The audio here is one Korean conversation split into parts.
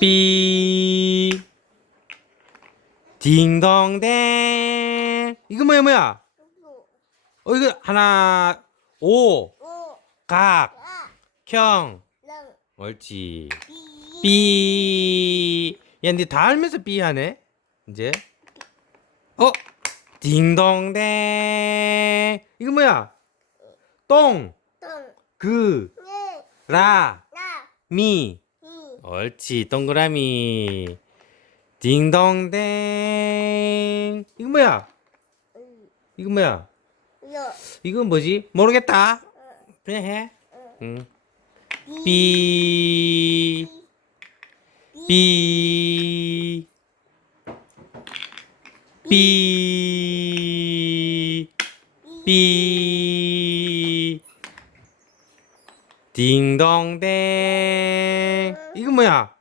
삐 딩동댕 이거 뭐야 뭐야 어 이거 하나 오 각, 형, 옳지. 삐. 야, 근데 다 알면서 삐 하네. 이제. 어? 딩동댕. 이거 뭐야? 똥, 그, 라, 미. 옳지. 동그라미. 딩동댕. 이거 뭐야? 이거 뭐야? 이건 뭐지? 모르겠다. 그냥 해. 응. 삐. 삐. 삐. 삐. 딩동댕. 이거 뭐야?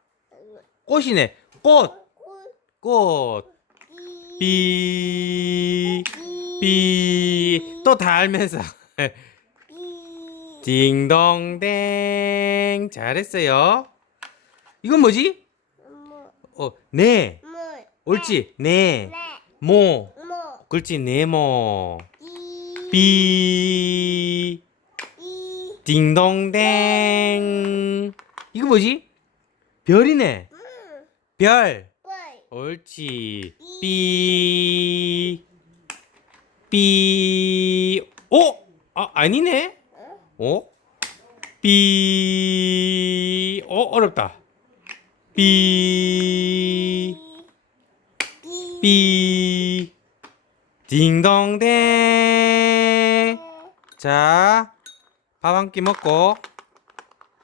꽃이네. 꽃. 꽃. 삐. 삐. 또다 알면서. 딩동댕. 잘했어요. 이건 뭐지? 어, 네. 옳지. 네. 모. 그렇지. 네모. 삐. 딩동댕. 이거 뭐지? 별이네. 별. 옳지. 삐. 삐. 오! 아, 아니네. 어? 삐. 어, 어렵다. 삐. 삐. 딩동댕. 자, 밥 한 끼 먹고.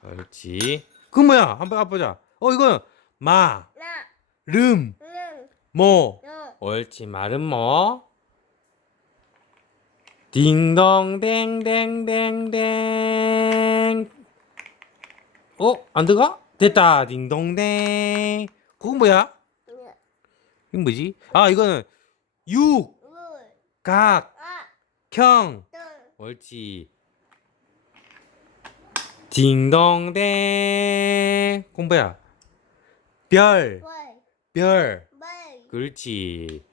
옳지. 그 뭐야? 한번 가보자. 어, 이거 마, 름, 모. 옳지. 말은 뭐? 딩동댕댕댕댕. 어? 안 들어가? 됐다. 딩동댕. 그건 뭐야? 이건 뭐지? 아, 이거는 육, 각, 형. 옳지. 딩동댕. 그건 뭐야? 별, 별. 그렇지.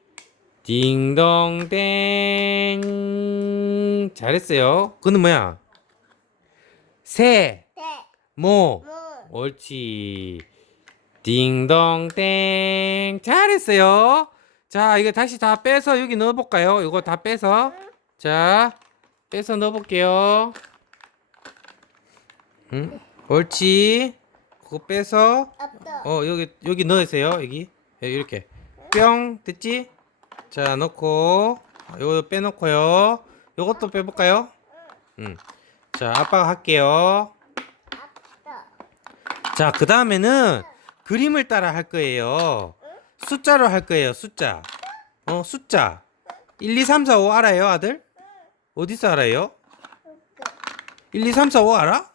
딩동댕. 잘했어요. 그는 뭐야? 새, 모. 옳지. 딩동댕. 잘했어요. 자, 이거 다시 다 빼서 여기 넣어볼까요? 이거 다 빼서. 자, 빼서 넣어볼게요. 응? 옳지. 그거 빼서. 어, 여기, 여기 넣으세요. 여기. 여기 이렇게. 뿅. 됐지? 자, 넣고. 요거 빼놓고요. 요것도 빼볼까요? 응. 자, 아빠가 할게요. 자, 그 다음에는 그림을 따라 할 거예요. 숫자로 할 거예요, 숫자. 어, 숫자. 1, 2, 3, 4, 5 알아요, 아들? 어디서 알아요? 1, 2, 3, 4, 5 알아?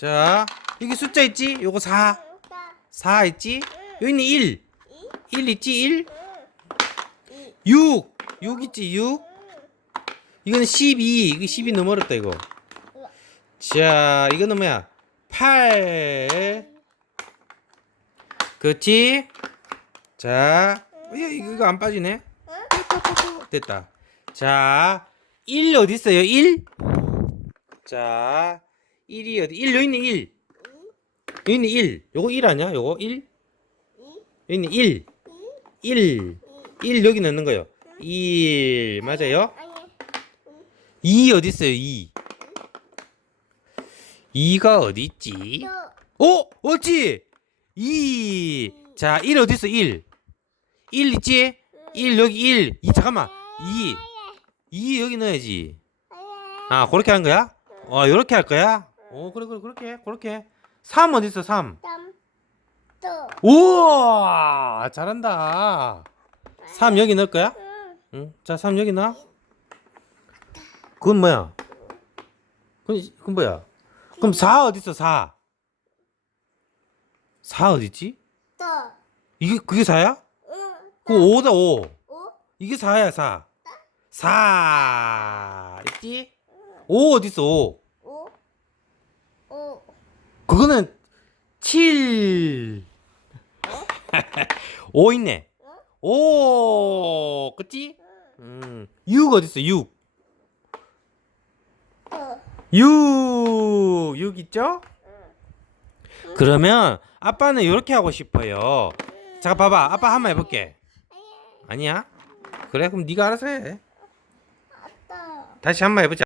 자, 여기 숫자 있지? 요거 4. 4 있지? 여기는 1. 1 있지? 1. 6. 6 있지? 6. 이거는 12. 이거 12 너무 어렵다, 이거. 자, 이거는 뭐야? 8. 그렇지? 자, 어, 야, 이거 안 빠지네. 됐다. 자, 1 어디 있어요? 1? 자, 1이 어디? 1 여기 있는 1. 여기 있는 1. 요거 1 아니야? 요거 1? 여기 있는 1. 1. 1 여기 넣는 거요. 1 맞아요? 2 어디 있어요? 2. 2가 어디 있지? 오! 옳지! 2. 자, 1 어디 있어? 1. 1 있지? 1 여기 1. 2 잠깐만. 2. 2 여기 넣어야지. 아, 그렇게 하는 거야? 어, 요렇게 할 거야? 오, 그래 그래 그렇게. 그렇게. 3 어디 있어? 3. 우와! 잘한다. 3 여기 넣을 거야? 응. 자, 3 여기 놔. 그건 뭐야? 그건, 그건 뭐야? 그럼 4 어디 있어? 4. 4 어디 있지? 이게 그게 4야? 그 5다 5. 이게 4야 4. 4 있지? 5 어디 있어? 5. 그거는 7. 오 있네. 오, 그치? 음, 6 어딨어, 6. 6, 6 있죠? 그러면 아빠는 이렇게 하고 싶어요. 자, 봐봐. 아빠 한번 해볼게. 아니야? 그래, 그럼 네가 알아서 해. 다시 한번 해보자.